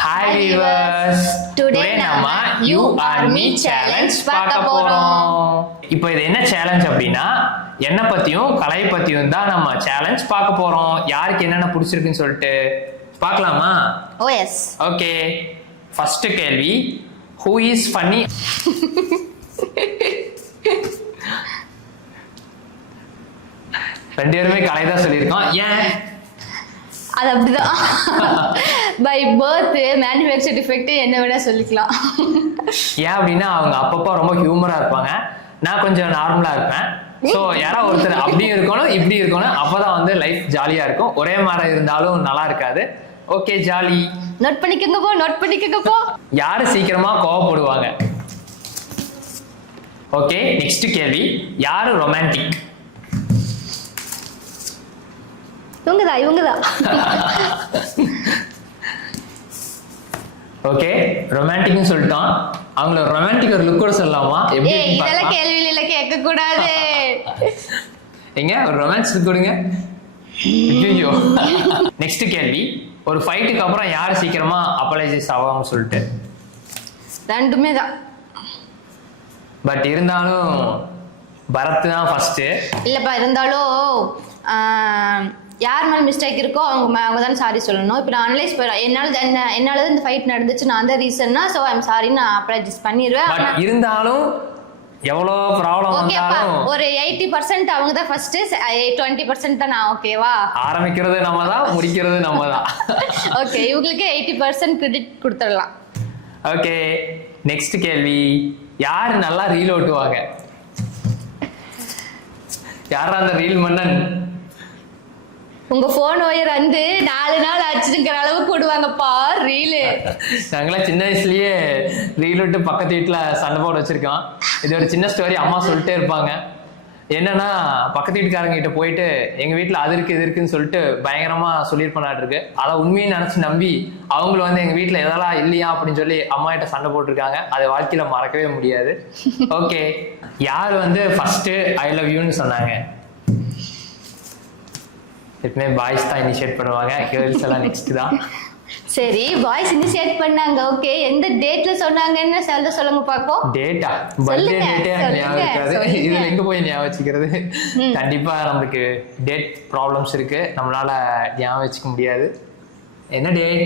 Hi viewers. Today நம்ம You Are Me challenge பார்க்க போறோம். இப்போ இது என்ன சேலஞ்ச் அப்படின்னா என்ன பத்தியும் கலை பத்தியும் தான் நம்ம சேலஞ்ச் பார்க்க போறோம். யாருக்கு என்னென்ன பிடிச்சிருக்குன்னு சொல்லிட்டு பார்க்கலாமா? Oh yes. ஓகே. ஃபர்ஸ்ட் கேள்வி, who is funny? ரெண்டு பேருமே கலை தான் சொல்லியிருக்கோம். ஏன்? அது அப்படிதான். பை பர்த் மேனுஃபேக்சர் டிஃபெக்ட் என்ன வேணா சொல்லிக்கலாம். ஏன் அப்படின்னா அவங்க அப்பப்போ ரொம்ப ஹியூமரா இருப்பாங்க, நான் கொஞ்சம் நார்மலா இருப்பேன். ஸோ யாராவது ஒருத்தர் அப்படியும் இருக்கணும் இப்படி இருக்கணும், அப்போதான் வந்து லைஃப் ஜாலியா இருக்கும். ஒரே மாதிரி இருந்தாலும் நல்லா இருக்காது. Okay, jolly. நோட் பண்ணிக்கங்க போ. யாரு சீக்கிரமா கோவப்படுவாங்க? ஓகே, நெக்ஸ்ட் கேள்வி, யாரு ரொமான்டிக்? இவங்கதான். ஓகே, ரொமான்டிக்னு சொல்லிட்டோம். அவங்கள ரொமான்டிக் ஒரு லுக்கோட சொல்லலாமா? எப்படி இதெல்லாம் கேள்வியில கேட்க கூடாது. எங்க ஒரு ரொமான்ஸ் லுக் கொடுங்க. ஐயோ. நெக்ஸ்ட் கேள்வி, ஒரு ஃபைட்டுக்கு அப்புறம் யாரு சீக்கிரமா அப்பாலஜைஸ் ஆவாங்கன்னு சொல்லிட்டு. ரெண்டுமே தான். பட் இருந்தாலும் பரத் தான் ஃபர்ஸ்ட். இல்லப்பா, இருந்தாலும் யார் மேலே மிஸ்டேக் இருக்கோ அவங்க தான் சாரி சொல்லணும். இப்போ நான் அனலைஸ் பண்ணுறேன், என்னால இந்த ஃபைட் நடந்துச்சு, நான் தான் ரீசன்னா, ஸோ ஐம் சாரி, நான் அப்ராஜைஸ் பண்ணிடுவேன். பட் இருந்தாலும் எவ்வளோ ப்ராப்ளம் வந்தாலும் ஒரு 80% அவங்க தான் ஃபர்ஸ்ட், 20% தான் நான். ஓகேவா? ஆரம்பிக்கிறது நம்ம தான், முடிக்கிறது நம்ம தான். ஓகே, இவங்களுக்கு 80% கிரெடிட் கொடுத்துடலாம். ஓகே, நெக்ஸ்ட் கேள்வி, யார் நல்லா ரீல் ஓட்டுவாங்க? யாரா அந்த ரீல் மன்னன்? உங்க போன் ஒயர் வந்து 4 நாள் ஆச்சுங்கிற அளவுக்கு போடுவாங்கப்பா ரீலு. நாங்களாம் சின்ன வயசுலயே ரீல் விட்டு பக்கத்து வீட்டுல சண்டை போட வச்சிருக்கோம். இது ஒரு சின்ன ஸ்டோரி அம்மா சொல்லிட்டே இருப்பாங்க. என்னன்னா, பக்கத்து வீட்டுக்காரங்க கிட்ட போயிட்டு எங்க வீட்டுல அது இருக்கு இது இருக்குன்னு சொல்லிட்டு பயங்கரமா சொல்லியிருப்பேன் இருக்கு. அதை உண்மையை நினைச்சு நம்பி அவங்களும் வந்து எங்க வீட்டுல எதெல்லாம் இல்லையா அப்படின்னு சொல்லி அம்மா கிட்ட சண்டை போட்டிருக்காங்க. அதை வாழ்க்கையில மறக்கவே முடியாது. ஓகே, யார் வந்து ஃபர்ஸ்ட் ஐ லவ் யூன்னு சொன்னாங்க? எப்பவுமே பாய்ஸ் தான் இனிஷியேட் பண்ணுவாங்க, கேர்ள்ஸ் எல்லாம் நெக்ஸ்ட் தான். சரி, பாய்ஸ் இனிஷியேட் பண்ணாங்க. ஓகே, எந்த டேட்ல சொன்னாங்கன்னு சொல்லுங்க பாப்போம். டேட்டா பர்த்டே டேட்டே ஞாபகம் இருக்காது, இதுல எங்க போய் ஞாபகம் வச்சுக்கிறது? கண்டிப்பா நமக்கு டேட் ப்ராப்ளம்ஸ் இருக்கு, நம்மளால ஞாபகம் வச்சுக்க முடியாது. என்ன date?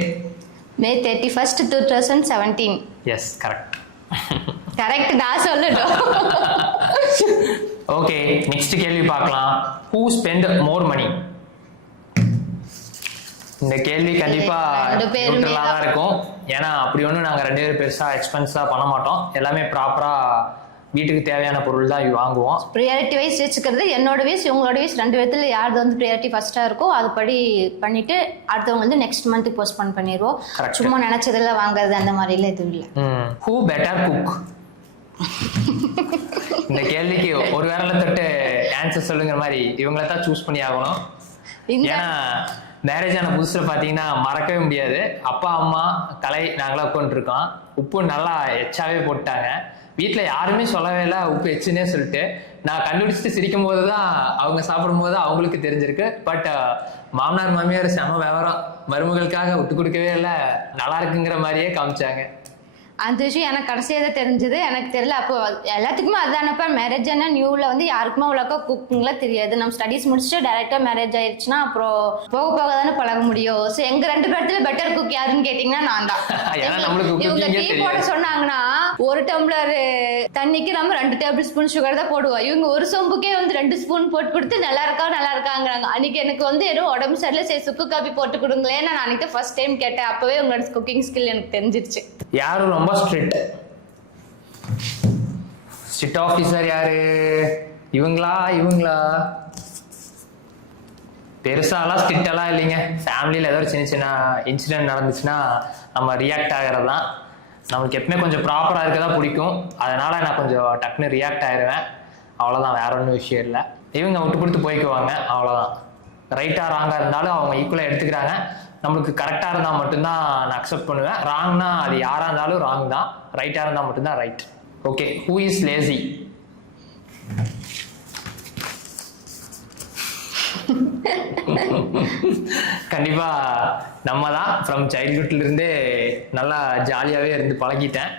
May 31st, 2017. Yes, correct. Correct, நான் சொல்லணும். ஓகே, நெக்ஸ்ட் கேள்வி பார்க்கலாம். Who spend more money? இந்த கேள்வி கண்டிப்பா நியூட்ரலா தான் இருக்கும். ஏன்னா அப்படி ஒன்றும் நாங்கள் 2 பேரும் பெருசா எக்ஸ்பென்ஸா பண்ண மாட்டோம். எல்லாமே ப்ராப்பரா வீட்டுக்கு தேவையான பொருள் தான் வாங்குவோம். ப்ரியாரிட்டி வைஸ் வச்சுக்கிறது, என்னோட வைஸ் உங்களோட வைஸ் 2 பேர்த்துல யார் வந்து ப்ரியாரிட்டி ஃபர்ஸ்டா இருக்கோ அதுபடி பண்ணிட்டு அடுத்தவங்க வந்து நெக்ஸ்ட் மந்த் போஸ்ட்போன் பண்ணிடுவோம். சும்மா நினைச்சதெல்லாம் வாங்குறது அந்த மாதிரி எல்லாம் எதுவும் இல்லை. Who better cook? இந்த கேள்விக்கு ஒரு வேளை தொட்டு ஆன்சர் சொல்லுங்கிற மாதிரி இவங்கள தான் சூஸ் பண்ணி ஆகணும். ஏன்னா மேரேஜ் ஆன புதுசுல பாத்தீங்கன்னா மறக்கவே முடியாது, அப்பா அம்மா கலை நாங்களாம் உட்காந்துருக்கோம். உப்பு நல்லா எச்சாவே போட்டாங்க. வீட்டுல யாருமே சொல்லவே இல்லை உப்பு எச்சுன்னே சொல்லிட்டு. நான் கண்டுபிடிச்சிட்டு சிரிக்கும் போதுதான் அவங்க சாப்பிடும் போது அவங்களுக்கு தெரிஞ்சிருக்கு. பட் மாமனார் மாமியார் செம விவரம், மருமகளுக்காக விட்டு கொடுக்கவே இல்லை, நல்லா இருக்குங்கிற மாதிரியே காமிச்சாங்க. அந்த விஷயம் எனக்கு கடைசியாக தான் தெரிஞ்சது. எனக்கு தெரியல, அப்போ எல்லாத்துக்குமே அதுதானப்பா. மேரேஜ் ஆனால் நியூவில் வந்து யாருக்குமே அவ்வளோக்கா குக்கிங்லாம் தெரியாது. நம்ம ஸ்டடீஸ் முடிச்சுட்டு டேரெக்டாக மேரேஜ் ஆயிடுச்சுன்னா அப்புறம் போக போக தானே பழக முடியும். ஸோ எங்கள் 2 பேர்த்துல பெட்டர் குக் யாருன்னு கேட்டிங்கன்னா நான் தான். இவங்க டீ போட சொன்னாங்கன்னா 1 டம்ளர் தண்ணிக்கு நம்ம 2 டேபிள் ஸ்பூன் சுகர் தான் போடுவோம். இவங்க 1 சொம்புக்கே வந்து 2 ஸ்பூன் போட்டு கொடுத்து நல்லா இருக்காங்கிறாங்க. அன்னைக்கு எனக்கு வந்து ஏதோ உடம்பு சரியில்லை, சரி சுக்கு காப்பி போட்டு கொடுங்களேன் நான் அன்னைக்கு ஃபர்ஸ்ட் டைம் கேட்டேன். அப்பவே உங்களோட குக்கிங் ஸ்கில் எனக்கு தெரிஞ்சிருச்சு. யாரும் ரொம்ப ஸ்ட்ரிக்ட் ஆஃபீஸர் யாரு? இவங்களா? பெருசாலாம் ஸ்ட்ரிக்டெல்லாம் இல்லைங்க. ஃபேமிலியில் ஏதோ சின்ன சின்ன இன்சிடென்ட் நடந்துச்சுன்னா நம்ம ரியாக்ட் ஆகிறது தான். நம்மளுக்கு எப்பவுமே கொஞ்சம் ப்ராப்பராக இருக்க தான் பிடிக்கும். அதனால நான் கொஞ்சம் டக்குன்னு ரியாக்ட் ஆயிடுவேன். அவ்வளோதான், வேற ஒன்றும் விஷயம் இல்லை. இவங்க விட்டு கொடுத்து போய்க்குவாங்க, அவ்வளோதான். ரைட்டாக ராங்காக இருந்தாலும் அவங்க ஈக்குவலாக எடுத்துக்கிறாங்க. நம்மளுக்கு கரெக்டாக இருந்தால் மட்டும்தான் நான் அக்செப்ட் பண்ணுவேன். ராங்னா அது யாராக இருந்தாலும் ராங் தான், ரைட்டாக இருந்தால் மட்டும்தான் right. Okay, who is lazy? கண்டிப்பா நம்ம தான். ஃப்ரம் சைல்ட்ஹுட்ல இருந்தே நல்லா ஜாலியாகவே இருந்து பழகிட்டேன்.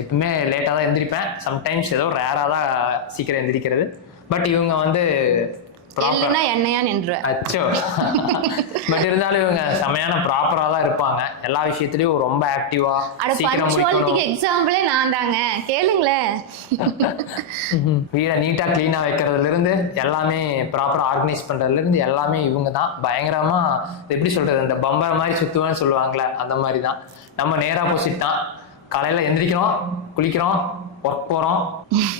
எப்பவுமே லேட்டாக தான் எந்திரிப்பேன். சம்டைம்ஸ் ஏதோ ரேராக தான் சீக்கிரம் எந்திரிக்கிறது. பட் இவங்க வந்து இல்லைன்னா என்னையா நின்று. அச்சோ. பட் இருந்தாலும் இவங்க செமையான ப்ராப்பரா தான் இருப்பாங்க. எல்லா விஷயத்துலயும் ரொம்ப ஆக்டிவா சீக்கிரம் முடிக்கணும். எக்ஸாம்பிளே நான் தாங்க, கேளுங்களேன். வீடை நீட்டா கிளீனா வைக்கிறதுல இருந்து எல்லாமே ப்ராப்பரா ஆர்கனைஸ் பண்றதுல இருந்து எல்லாமே இவங்க தான். பயங்கரமா எப்படி சொல்றது, இந்த பம்பர் மாதிரி சுத்துவேன்னு சொல்லுவாங்களே அந்த மாதிரி தான். நம்ம நேரா ஆப்போசிட் தான். காலையில எந்திரிக்கிறோம், குளிக்கிறோம், ஒர்க் போறோம்,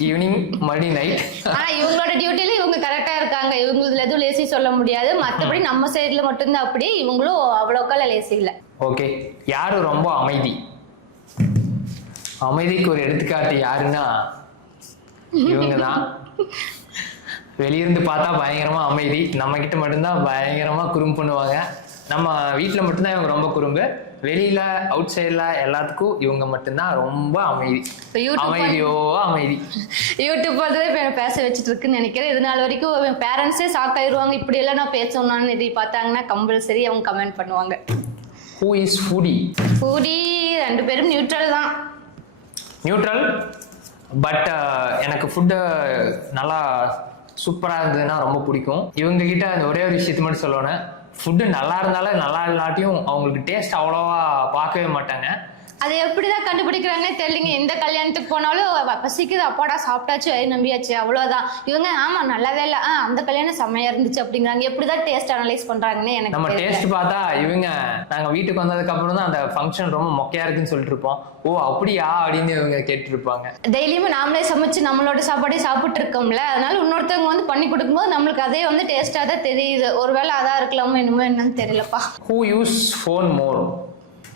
ஈவினிங் மறுபடி நைட். ஆனா இவங்களோட டியூட்டில இவங்க கரெக்டா இருக்காங்க. இவங்களுக்கு எதுவும் லேசி சொல்ல முடியாது. மத்தபடி நம்ம சைடுல மட்டும்தான் அப்படி. இவங்களும் அவ்வளோக்கால லேசி இல்ல. ஓகே, யாரு ரொம்ப அமைதி? அமைதிக்கு ஒரு எடுத்துக்காட்டு யாருன்னா இவங்க தான். வெளியிருந்து பார்த்தா பயங்கரமா அமைதி, நம்ம கிட்ட மட்டும்தான் பயங்கரமா குறும்பு பண்ணுவாங்க. நம்ம வீட்டுல மட்டும்தான் இவங்க ரொம்ப குறும்பு, வெளியில அவுட் சைட்ல எல்லாத்துக்கும் இவங்க மட்டும்தான் ரொம்ப அமைதி. அமைதியோ அமைதி. யூடியூப் பார்த்ததே பேச வச்சுட்டு இருக்குன்னு நினைக்கிறேன். இது நாள் வரைக்கும் பேரண்ட்ஸே ஷாக் ஆயிடுவாங்க. இப்படி எல்லாம் நான் பேசணும்னு இதை பார்த்தாங்கன்னா கம்பல்சரி அவங்க கமெண்ட் பண்ணுவாங்க. Who is foodie? ஃபுடி ரெண்டு பேரும் நியூட்ரல் தான். நியூட்ரல். பட் எனக்கு ஃபுட்டு நல்லா சூப்பராக இருந்ததுன்னா ரொம்ப பிடிக்கும். இவங்க கிட்ட அந்த ஒரே ஒரு விஷயத்த மட்டும் சொல்லணும், ஃபுட்டு நல்லா இருந்தாலும் நல்லா இல்லாட்டியும் அவங்களுக்கு டேஸ்ட் அவ்வளோவா பார்க்கவே மாட்டாங்க. அதை எப்படிதான் கண்டுபிடிக்கிறாங்கன்னே தெரியலங்க. எந்த கல்யாணத்துக்கு போனாலும் பசிக்குது, அப்பாடா சாப்பிட்டாச்சு, நம்பியாச்சு, அவ்வளோதான். இவங்க ஆமா நல்லாவே இல்லை, அந்த கல்யாணம் செம்மையா இருந்துச்சு அப்படிங்கிறாங்க. எப்படிதான் டேஸ்ட் அனலைஸ் பண்றாங்கன்னு எனக்கு நம்ம டேஸ்ட் பார்த்தா இவங்க நாங்க வீட்டுக்கு வந்ததுக்கு அப்புறம் தான் அந்த ஃபங்க்ஷன் ரொம்ப மொக்கையா இருக்குன்னு சொல்லிட்டு இருப்போம். ஓ அப்படியா அப்படின்னு இவங்க கேட்டு இருப்பாங்க. டெய்லியுமே நாமளே சமைச்சு நம்மளோட சாப்பாடே சாப்பிட்டு இருக்கோம்ல, அதனால இன்னொருத்தவங்க வந்து பண்ணி கொடுக்கும்போது நம்மளுக்கு அதே வந்து டேஸ்டா தான் தெரியுது. ஒருவேளை அதான் இருக்கலாமோ என்னமோ என்னன்னு தெரியலப்பா. Who use phone more?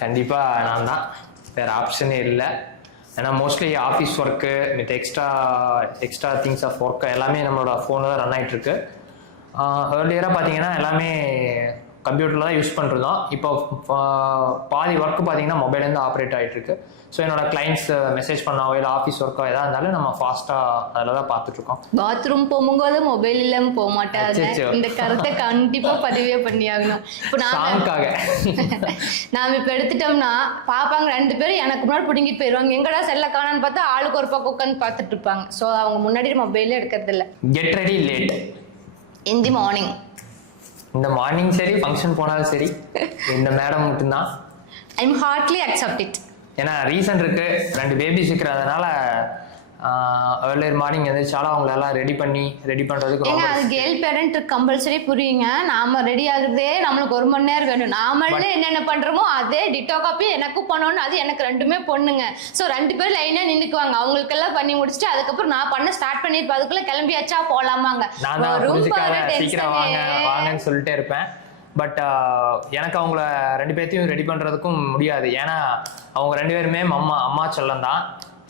கண்டிப்பா நான் தான், வேறு ஆப்ஷனே இல்லை. ஏன்னா mostly office work with extra things of work எல்லாமே நம்மளோட ஃபோனில் தான் ரன் ஆகிட்டு இருக்கு. ஏர்லியராக பார்த்தீங்கன்னா எல்லாமே கம்ப்யூட்டரில் தான் யூஸ் பண்ணிருந்தோம். இப்போ பாதி ஒர்க்கு பார்த்தீங்கன்னா மொபைல்லேருந்து ஆப்ரேட் ஆகிட்டு இருக்கு. ஸோ என்னோட கிளைண்ட்ஸ் மெசேஜ் பண்ணாவோ இல்லை ஆஃபீஸ் ஒர்க்கோ எதாக இருந்தாலும் நம்ம ஃபாஸ்ட்டாக அதில் தான் பார்த்துட்ருக்கோம். பாத்ரூம் போகும்போது மொபைல் இல்லாமல் போக மாட்டாங்க. இந்த கருத்தை கண்டிப்பாக பதிவே பண்ணி ஆகணும். இப்போ நாம் இப்போ எடுத்துட்டோம்னா பார்ப்பாங்க ரெண்டு பேரும் எனக்கு முன்னாடி பிடிங்கிட்டு போயிடுவாங்க. எங்கடா செல்ல காணான்னு பார்த்தா ஆளுக்கு ஒரு பக்கம் உட்காந்து பார்த்துட்டு இருப்பாங்க. ஸோ அவங்க முன்னாடி மொபைலே எடுக்கிறது இல்லை. Get ready late in the morning. இந்த மார்னிங் சரி, ஃபங்க்ஷன் போனாலும் சரி, இந்த மேடம் மட்டும்தான். I am hardly accept it. ஏன்னா ரீசன் இருக்கு, 2 பேபிஸ் இருக்கிறதுனால ஏர்லியர் மார்னிங் எந்திரிச்சாலும் அவங்கள எல்லாம் ரெடி பண்றதுக்கு ரொம்ப. அது கேர்ள் பேரண்ட் கம்பல்சரி புரியுங்க. நாம ரெடி ஆகுறதே நம்மளுக்கு 1 மணி நேரம் வேணும். நாமளே என்னென்ன பண்றோமோ அதே டிட்டோ காப்பி எனக்கும் பண்ணணும். அது எனக்கு 2மே பொண்ணுங்க. ஸோ 2 பேரும் லைனா நின்றுக்குவாங்க. அவங்களுக்கு எல்லாம் பண்ணி முடிச்சுட்டு அதுக்கப்புறம் நான் பண்ண ஸ்டார்ட் பண்ணிருப்பேன். அதுக்குள்ள கிளம்பியாச்சா போலாமாங்க. சீக்கிரம் வாங்கன்னு சொல்லிட்டே இருப்பேன். பட் எனக்கு அவங்கள 2 பேர்த்தையும் ரெடி பண்றதுக்கும் முடியாது. ஏன்னா அவங்க 2 பேருமே அம்மா செல்லம் தான்.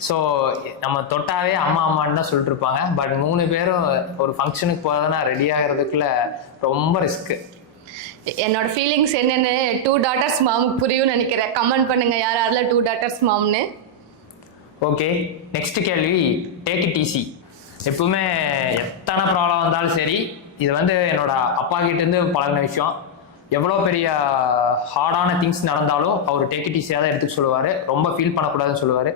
ஸோ நம்ம தொட்டாவே அம்மான்னு தான் சொல்லிட்டு இருப்பாங்க. பட் 3 பேரும் ஒரு ஃபங்க்ஷனுக்கு போகிறதுனா ரெடி ஆகிறதுக்குள்ள ரொம்ப ரிஸ்க்கு. என்னோட ஃபீலிங்ஸ் என்னென்னு 2 daughters மாமுக்கு புரியும்னு நினைக்கிறேன். கமெண்ட் பண்ணுங்க யாரால 2 daughters மாம்னு. ஓகே, நெக்ஸ்ட் கேள்வி, டேக் இட் ஈஸி. எப்பவுமே எத்தனை ப்ராப்ளம் வந்தாலும் சரி, இது வந்து என்னோட அப்பா கிட்ட இருந்து பழகின விஷயம். எவ்வளோ பெரிய ஹார்டான திங்ஸ் நடந்தாலும் அவர் டேக் இட் ஈஸியாக தான் எடுத்துக்க சொல்லுவார். ரொம்ப ஃபீல் பண்ணக்கூடாதுன்னு சொல்லுவார்.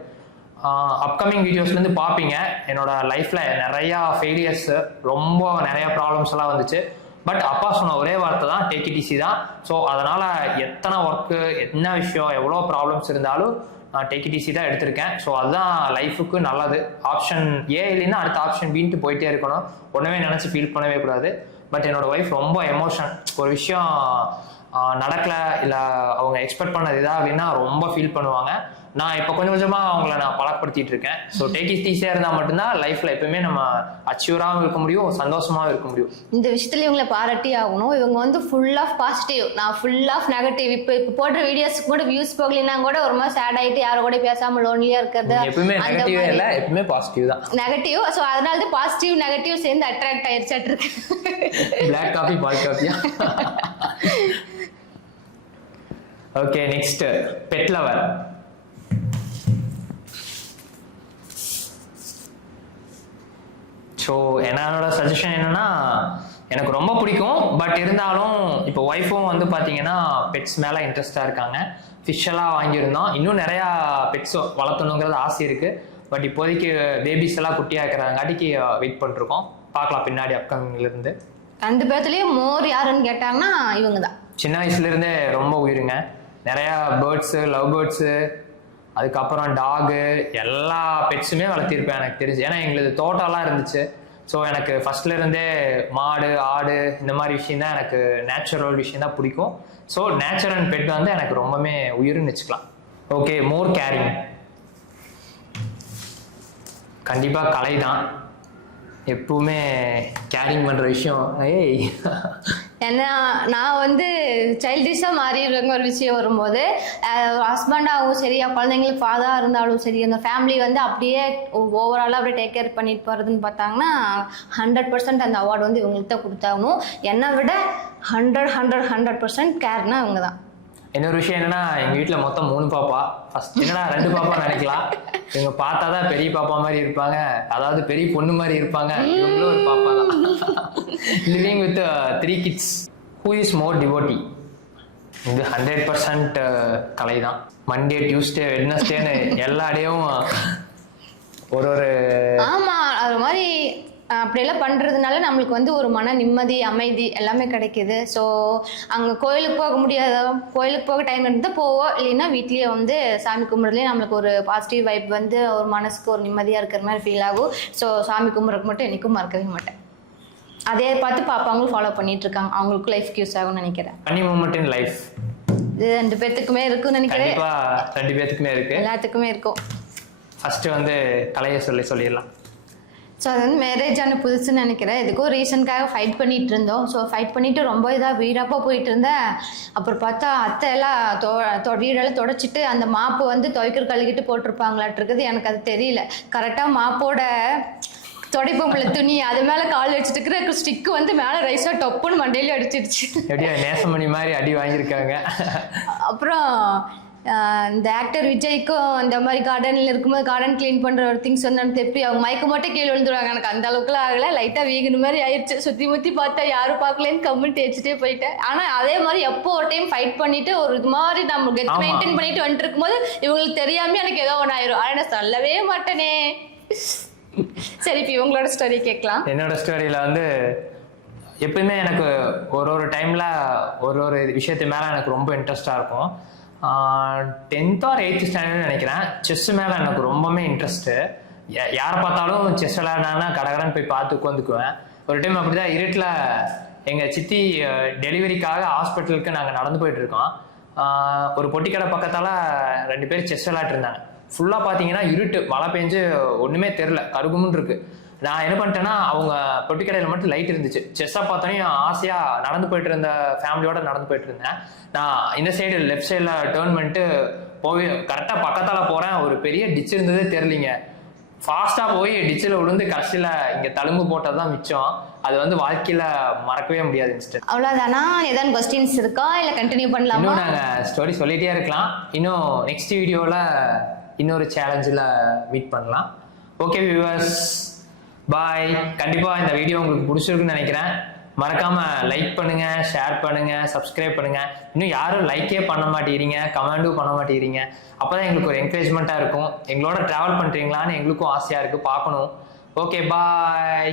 அப்கமிங் வீடியோஸ்லேருந்து பார்ப்பீங்க என்னோட லைஃப்பில் நிறையா ஃபெயிலியர்ஸ், ரொம்ப நிறையா ப்ராப்ளம்ஸ் எல்லாம் வந்துச்சு. பட் அப்பா சொன்ன ஒரே வார்த்தை தான், டேக் இட் ஈஸி தான். ஸோ அதனால் எத்தனை ஒர்க்கு, என்ன விஷயம், எவ்வளோ ப்ராப்ளம்ஸ் இருந்தாலும் நான் டேக் இட் ஈஸி தான் எடுத்திருக்கேன். ஸோ அதுதான் லைஃபுக்கு நல்லது. ஆப்ஷன் ஏ இல்லைன்னா அடுத்த ஆப்ஷன் பின்ட்டு போயிட்டே இருக்கணும். ஒன்றுமே நினச்சி ஃபீல் பண்ணவே கூடாது. பட் என்னோட ஒய்ஃப் ரொம்ப எமோஷன், ஒரு விஷயம் நடக்கலை இல்லை அவங்க எக்ஸ்பெக்ட் பண்ணது இதாகலைன்னா ரொம்ப ஃபீல் பண்ணுவாங்க. நான் இப்போ கொஞ்சம் கொஞ்சமாக அவங்கள நான் பழக்கப்படுத்திட்டு இருக்கேன். ஸோ டேக் இட் ஈஸியாக இருந்தால் மட்டும்தான் லைஃப்பில் எப்பவுமே நம்ம அச்சீவராகவும் இருக்க முடியும், சந்தோஷமாகவும் இருக்க முடியும். இந்த விஷயத்துல இவங்களை பாராட்டி ஆகணும். இவங்க வந்து ஃபுல் ஆஃப் பாசிட்டிவ், நான் ஃபுல் ஆஃப் நெகட்டிவ். இப்போ போடுற வீடியோஸ்க்கு கூட வியூஸ் போகலைன்னா கூட ஒரு மாதிரி சேட் ஆகிட்டு யாரோ கூட பேசாமல் லோன்லியாக இருக்கிறது. எப்பவுமே நெகட்டிவ் இல்லை, எப்பவுமே பாசிட்டிவ் தான். நெகட்டிவ். ஸோ அதனால தான் பாசிட்டிவ் நெகட்டிவ் சேர்ந்து அட்ராக்ட் ஆயிடுச்சாட்டு இருக்கு. பிளாக் காஃபி பால் காஃபியா? Okay, next pet lover. So என்னோட சஜஷன் என்னன்னா, எனக்கு ரொம்ப பிடிக்கும். பட் இருந்தாலும் இப்போ ஒய்ஃபும் வந்து பார்த்தீங்கன்னா பெட்ஸ் மேலே இன்ட்ரெஸ்டாக இருக்காங்க. ஃபிஷ் எல்லாம் வாங்கியிருந்தோம். இன்னும் நிறையா பெட்ஸ் வளர்த்தணுங்கிறது ஆசை இருக்குது. பட் இப்போதைக்கு பேபிஸ் எல்லாம் குட்டியாக இருக்கிறாங்காட்டிக்கு வெயிட் பண்ணிருக்கோம். பார்க்கலாம் பின்னாடி அப்கமிங்லேருந்து. 2 பேர்த்துலேயும் மோர் யாருன்னு கேட்டாங்கன்னா இவங்க தான். சின்ன வயசுலேருந்தே ரொம்ப உயிருங்க. நிறையா பேர்ட்ஸு, லவ் பேர்ட்ஸு, அதுக்கப்புறம் டாகு, எல்லா பெட்ஸுமே வளர்த்திருப்பேன் எனக்கு தெரிஞ்சு. ஏன்னா எங்களுக்கு தோட்டம்லாம் இருந்துச்சு. ஸோ எனக்கு ஃபர்ஸ்ட்லேருந்தே மாடு, ஆடு இந்த மாதிரி விஷயம் தான், எனக்கு நேச்சுரல் விஷயம் தான் பிடிக்கும். ஸோ நேச்சுரல் அண்ட் பெட் வந்து எனக்கு ரொம்பவே உயிர்னு வச்சுக்கலாம். ஓகே, மோர் கேரிங். கண்டிப்பாக கலை தான் எப்பவுமே கேரிங் பண்ணுற விஷயம். ஏய் ஏன்னா நான் வந்து சைல்டிஷாக மாறிடுறவங்க ஒரு விஷயம் வரும்போது ஹஸ்பண்டாகவும் சரி, குழந்தைங்களுக்கு ஃபாதராக இருந்தாலும் சரி, அந்த ஃபேமிலி வந்து அப்படியே ஓவராலாக அப்படியே டேக் கேர் பண்ணிட்டு போகிறதுன்னு பார்த்தாங்கன்னா 100% அந்த அவார்டு வந்து இவங்களுக்கு தான் கொடுத்தாகணும். என்னை விட 100% கேர்னா இவங்க தான். இன்னொரு விஷயம் என்னன்னா, எங்கள் வீட்டில் மொத்தம் 3 பாப்பா. ஃபர்ஸ்ட் என்னன்னா 2 பாப்பா நினைக்கலாம். இவங்க பார்த்தா தான் பெரிய பாப்பா மாதிரி இருப்பாங்க, அதாவது பெரிய பொண்ணு மாதிரி இருப்பாங்க. இவங்களும் ஒரு பாப்பா தான். Living with 3 kids. Who is more devotee? இது 100% கலை தான். மண்டே, டியூஸ்டே, வெட்னஸ்டேன்னு எல்லா டேவும் ஒரு ஆமாம், அது மாதிரி அப்படியெல்லாம் பண்ணுறதுனால நம்மளுக்கு வந்து ஒரு மன நிம்மதி, அமைதி எல்லாமே கிடைக்கிது. ஸோ அங்கே கோயிலுக்கு போக முடியாத, கோயிலுக்கு போக டைம் இருந்தால் போவோம், இல்லைன்னா வீட்லேயே வந்து சாமி கும்பிட்றதுலேயே நம்மளுக்கு ஒரு பாசிட்டிவ் வைப் வந்து ஒரு மனசுக்கு ஒரு நிம்மதியாக இருக்கிற மாதிரி ஃபீல் ஆகும். ஸோ சாமி கும்பிட்றதுக்கு மட்டும் என்றைக்கும் மறக்கவே மாட்டேன். அதே பார்த்து பாப்பாங்களும் ஃபாலோ பண்ணிட்டு இருக்காங்க. அவங்களுக்கு லைஃப்க்கு யூஸ் ஆகும்னு நினைக்கிறேன். ஃபன்னி மூமெண்ட் இன் லைஃப் இது 2 பேர்த்துக்குமே இருக்குன்னு நினைக்கிறேன். கண்டிப்பாக 2 பேர்த்துக்குமே இருக்கு, எல்லாத்துக்குமே இருக்கும். ஃபர்ஸ்ட் வந்து கலையை சொல்லிடலாம். ஸோ அது வந்து மேரேஜ் ஆன புதுசுன்னு நினைக்கிறேன். எதுக்கும் ரீசனுக்காக ஃபைட் பண்ணிட்டு இருந்தோம். ஸோ ஃபைட் பண்ணிட்டு ரொம்ப இதாக வீடாப்பாக போயிட்டு இருந்தேன். அப்புறம் பார்த்தா அத்தை எல்லாம் வீடெல்லாம் தொடச்சிட்டு அந்த மாப்பு வந்து துவைக்கிற கழுகிட்டு போட்டிருப்பாங்களாட்டிருக்குது. எனக்கு அது தெரியல. கரெக்டாக மாப்போட தொடைப்பொம்பளை துணி அது மேலே கால் வச்சுட்டு இருக்கிற ஸ்டிக்கு வந்து மேலே ரைஸாக டொப்புன்னு மண்டையில அடிச்சிருச்சு. எப்படியா நேசமணி மாதிரி அடி வாங்கியிருக்காங்க. அப்புறம் இந்த ஆக்டர் விஜய்க்கும் இந்த மாதிரி கார்டனில் இருக்கும்போது கார்டன் க்ளீன் பண்ணுற ஒரு திங்ஸ் வந்து தெப்பி அவங்க மயக்க மட்டும் கீழே விழுந்துருவாங்க. எனக்கு அந்த அளவுக்குலாம் ஆகலை, லைட்டாக வீகின மாதிரி ஆயிடுச்சு. சுற்றி முற்றி பார்த்தா யாரும் பார்க்கலன்னு கம்முன்னு தேய்ச்சிட்டே போயிட்டேன். ஆனால் அதே மாதிரி எப்போ ஒரு டைம் ஃபைட் பண்ணிட்டு ஒரு இது மாதிரி நம்ம கெட் மெயின்டைன் பண்ணிட்டு வந்துட்டு இருக்கும்போது இவங்களுக்கு தெரியாமல் எனக்கு ஏதோ ஒன்று ஆயிரும். ஆனால் நான் சொல்லவே மாட்டேனே. சரி, இப்போ இவங்களோட ஸ்டோரி கேட்கலாம். என்னோட ஸ்டோரியில் வந்து எப்பயுமே எனக்கு ஒரு டைமில் ஒரு விஷயத்து மேலே எனக்கு ரொம்ப இன்ட்ரெஸ்டாக இருக்கும். 10th or 8th ஸ்டாண்டர்ட் நினைக்கிறேன். செஸ் மேலே எனக்கு ரொம்பவே இன்ட்ரெஸ்ட்டு. யாரை பார்த்தாலும் செஸ் விளையாடினாங்கன்னா கடகடன்னு போய் பார்த்து உட்காந்துக்குவேன். ஒரு டைம் அப்படி தான் இருட்டில் எங்கள் சித்தி டெலிவரிக்காக ஹாஸ்பிட்டலுக்கு நாங்கள் நடந்து போயிட்டுருக்கோம். ஒரு பொட்டிக்கடை பக்கத்தால் 2 பேர் செஸ் விளையாட்டுருந்தாங்க. ஃபுல்லாக பார்த்தீங்கன்னா இருட்டு, மழை பெஞ்சு ஒன்றுமே தெரில, கருகுமுன்னு இருக்குது. நான் என்ன பண்ணிட்டேன்னா, அவங்க பொட்டிக்கடையில் மட்டும் லைட் இருந்துச்சு. செஸ்ஸாக பார்த்தோன்னே ஆசையாக நடந்து போயிட்டு இருந்த ஃபேமிலியோட நடந்து போயிட்டு இருந்தேன். நான் இந்த சைடு லெஃப்ட் சைடில் டேர்ன் பண்ணிட்டு போய் கரெக்டாக பக்கத்தால் போகிறேன். ஒரு பெரிய டிச் இருந்ததே தெரிலிங்க. ஃபாஸ்ட்டாக போய் டிச்சில் விழுந்து கடைசியில் இங்கே தழும்பு போட்டது தான் மிச்சம். அது வந்து வாழ்க்கையில் மறக்கவே முடியாது. இன்ஸ்டன்ட். அவ்வளோதானா? ஏதாவது கொஸ்டின்ஸ் இருக்கா இல்லை கண்டினியூ பண்ணலாமா? இன்னும் நாங்கள் ஸ்டோரி சொல்லிகிட்டே இருக்கலாம். இன்னும் நெக்ஸ்ட் வீடியோவில் இன்னொரு சேலஞ்சில் மீட் பண்ணலாம். ஓகே வியூவர்ஸ், பாய். கண்டிப்பாக இந்த வீடியோ உங்களுக்கு பிடிச்சிருக்குன்னு நினைக்கிறேன். மறக்காமல் லைக் பண்ணுங்கள், ஷேர் பண்ணுங்கள், சப்ஸ்கிரைப் பண்ணுங்கள். இன்னும் யாரும் லைக்கே பண்ண மாட்டேங்கிறீங்க, கமெண்டும் பண்ண மாட்டேங்கிறீங்க. அப்போ தான் எங்களுக்கு ஒரு என்கரேஜ்மெண்ட்டாக இருக்கும். எங்களோட ட்ராவல் பண்ணுறீங்களான்னு எங்களுக்கும் ஆசையாக இருக்குது, பார்க்கணும். ஓகே, பாய்.